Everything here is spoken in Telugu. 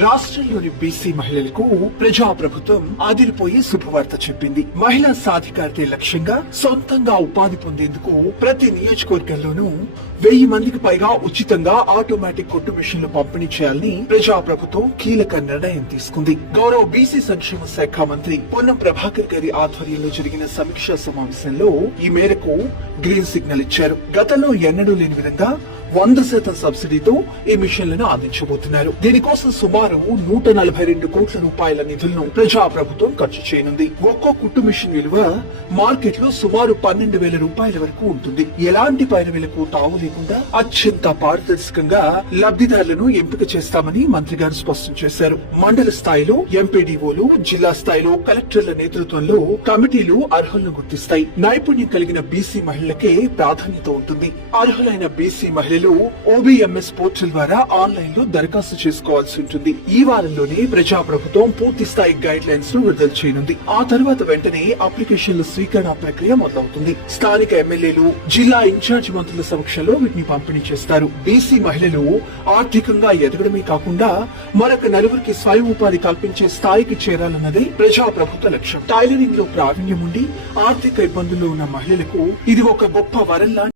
రాష్ట్రంలోని బీసీ మహిళలకు ప్రజాప్రభుత్వం ఆదిరిపోయి శుభవార్త చెప్పింది. మహిళా సాధికారతే లక్ష్యంగా సొంతంగా ఉపాధి పొందేందుకు ప్రతి నియోజకవర్గంలోనూ 1000 మందికి పైగా ఉచితంగా ఆటోమేటిక్ కుట్టు మిషన్లు పంపిణీ చేయాలని ప్రజాప్రభుత్వం కీలక నిర్ణయం తీసుకుంది. గౌరవ బీసీ సంక్షేమ శాఖ మంత్రి పొన్నం ప్రభాకర్ గారి ఆధ్వర్యంలో జరిగిన సమీక్షా సమావేశంలో ఈ మేరకు గ్రీన్ సిగ్నల్ ఇచ్చారు. గతంలో ఎన్నడూ లేని విధంగా 100% సబ్సిడీతో ఈ మిషన్లను అందించబోతున్నారు. దీనికోసం సుమారు 142 కోట్ల రూపాయల నిధులను ప్రజాప్రభుత్వం ఖర్చు చేయనుంది. ఒక్కో కుట్టు మిషన్ విలువ మార్కెట్ లో సుమారు 12,000 రూపాయల వరకు ఉంటుంది. ఎలాంటి పైరవీలకు తావు లేకుండా అత్యంత పారదర్శకంగా లబ్ధిదారులను ఎంపిక చేస్తామని మంత్రి గారు స్పష్టం చేశారు. మండల స్థాయిలో ఎంపీడీఓలు, జిల్లా స్థాయిలో కలెక్టర్ల నేతృత్వంలో కమిటీలు అర్హులను గుర్తిస్తాయి. నైపుణ్యం కలిగిన బీసీ మహిళలకే ప్రాధాన్యత ఉంటుంది. అర్హులైన బీసీ మహిళలు OBMS పోర్టల్ ద్వారా ఆన్లైన్ లో దరఖాస్తు చేసుకోవాల్సి ఉంటుంది. ఈ వారంలోనే ప్రజాప్రభుత్వం పూర్తి స్థాయి గైడ్ లైన్స్ ను విడుదల చేయనుంది. ఆ తర్వాత వెంటనే అప్లికేషన్ల స్వీకరణ ప్రక్రియ మొదలవుతుంది. స్థానిక ఎమ్మెల్యేలు, జిల్లా ఇన్ఛార్జ్ మంత్రుల సమక్షంలో వీటిని పంపిణీ చేస్తారు. బీసీ మహిళలు ఆర్థికంగా ఎదగడమే కాకుండా మరొక నలుగురికి స్వయం ఉపాధి కల్పించే స్థాయికి చేరాలన్నదే ప్రజాప్రభుత్వ లక్ష్యం. టైలరింగ్ లో ప్రావీణ్యం ఉండి ఆర్థిక ఇబ్బందుల్లో ఉన్న మహిళలకు ఇది ఒక గొప్ప వరంలా